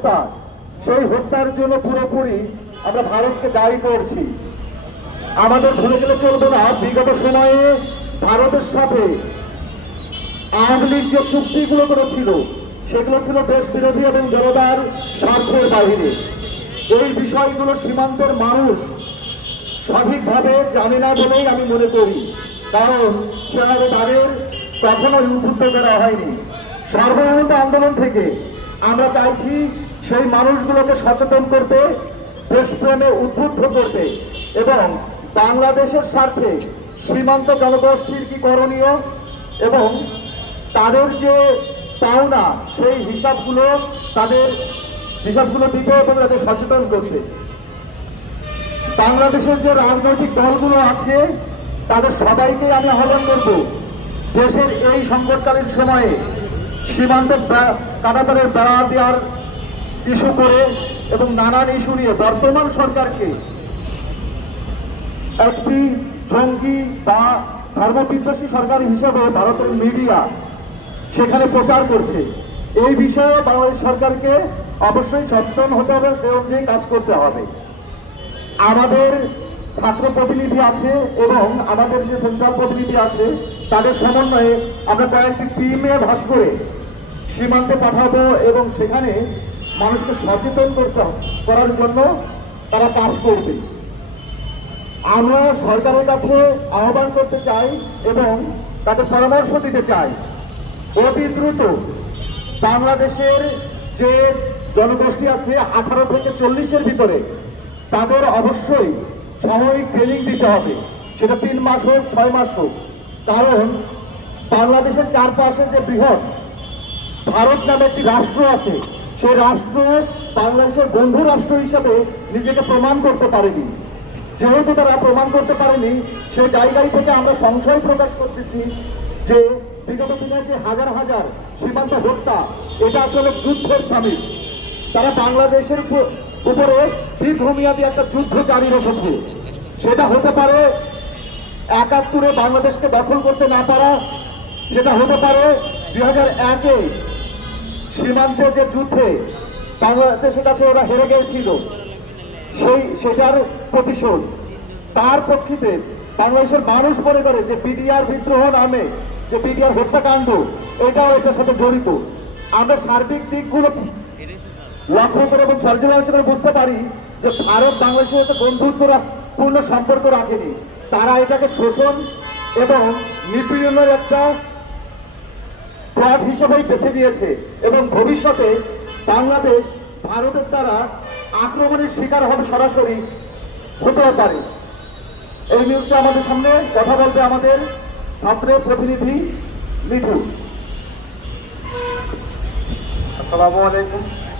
হত্যা। সেই হত্যার জন্য পুরোপুরি আমরা ভারতকে দায়ী করছি। আমাদের ভুলে গেলে চলবে না। বিগত সময়ে ভারতের সাথে আওয়ামী লীগ যে চুক্তিগুলো করেছিল, সেগুলো ছিল দেশ বিরোধী এবং জনতার স্বার্থের বাইরে এই বিষয়গুলো সীমান্তের মানুষ সঠিকভাবে জানে না বলেই আমি মনে করি। কারণ সেভাবে তাদের কখনোই উদ্বুদ্ধ করা হয়নি। সর্বমত আন্দোলন থেকে আমরা চাইছি সেই মানুষগুলোকে সচেতন করতে দেশপ্রেমে উদ্বুদ্ধ করতে এবং বাংলাদেশের স্বার্থে সীমান্ত জনগোষ্ঠীর কি করণীয় এবং তাদের যে পাওনা, সেই হিসাবগুলো, তাদের হিসাবগুলো দিতে এবং তাদের সচেতন করতে বাংলাদেশের যে রাজনৈতিক দলগুলো আছে, তাদের সবাইকে আমি আহ্বান করব, দেশের এই সংকটকালীন সময়ে সীমান্তে বে- কাটাতারের বেড়া দেওয়ার ইস্যু করে এবং নানান ইস্যু নিয়ে বর্তমান সরকারকে একটি জঙ্গি বা ধর্মবিদ্বেষী সরকার হিসেবে ভারতের মিডিয়া সেখানে প্রচার করছে। এই বিষয়ে বাংলাদেশ সরকারকে অবশ্যই সচেতন হতে হবে সে অনুযায়ী কাজ করতে হবে। আমাদের ছাত্র প্রতিনিধি আছে এবং আমাদের যে সেন্ট্রাল প্রতিনিধি আছে, তাদের সমন্বয়ে আমরা কয়েকটি টিমে ভাস করে সীমান্তে পাঠাবো এবং সেখানে মানুষকে সচেতন করতে করার জন্য তারা কাজ করবে। আমরা সরকারের কাছে আহ্বান করতে চাই এবং তাদের পরামর্শ দিতে চাই। অতি দ্রুত বাংলাদেশের যে জনগোষ্ঠী আছে, আঠারো থেকে চল্লিশের ভিতরে, তাদের অবশ্যই সাময়িক ট্রেনিং দিতে হবে। সেটা তিন মাস হোক, ছয় মাস হোক। কারণ বাংলাদেশের চারপাশে যে বৃহৎ ভারত নামে একটি রাষ্ট্র আছে সেই রাষ্ট্র বাংলাদেশের বন্ধু রাষ্ট্র হিসেবে নিজেকে প্রমাণ করতে পারেনি। যেহেতু তারা প্রমাণ করতে পারেনি সেই জায়গায় থেকে আমরা সংশয় প্রকাশ করতেছি যে বিগত দিনে যে হাজার হাজার সীমান্ত হত্যা, এটা আসলে যুদ্ধের সামিল। তারা বাংলাদেশের উপরে দীর্ঘমেয়াদী একটা যুদ্ধ জারি রেখেছে। সেটা হতে পারে একাত্তরে বাংলাদেশকে দখল করতে না পারা, সেটা হতে পারে দুই হাজার একে সীমান্তে যে যুদ্ধে বাংলাদেশের কাছে ওরা হেরে গিয়েছিল। সেই সেটার প্রতিশোধ। তার প্রেক্ষিতে বাংলাদেশের মানুষ মনে করে যে বিডিআর বিদ্রোহ নামে যে বিডিআর হত্যাকাণ্ড, এটাও এটার সাথে জড়িত। আমরা সার্বিক দিকগুলো লক্ষ্য করে এবং পর্যালোচনা করে বুঝতে পারি যে ভারত বাংলাদেশের সাথে বন্ধুত্ব পূর্ণ সম্পর্ক রাখেনি। তারা এটাকে শোষণ এবং নিপীড়নের একটা প্লট হিসেবেই বেছে নিয়েছে এবং ভবিষ্যতে বাংলাদেশ ভারতের দ্বারা আক্রমণের শিকার হবে সরাসরি হতেও পারে। এই মুহূর্তে আমাদের সামনে কথা বলবে আমাদের ছাত্রের প্রতিনিধি মিঠু আসসালামু আলাইকুম।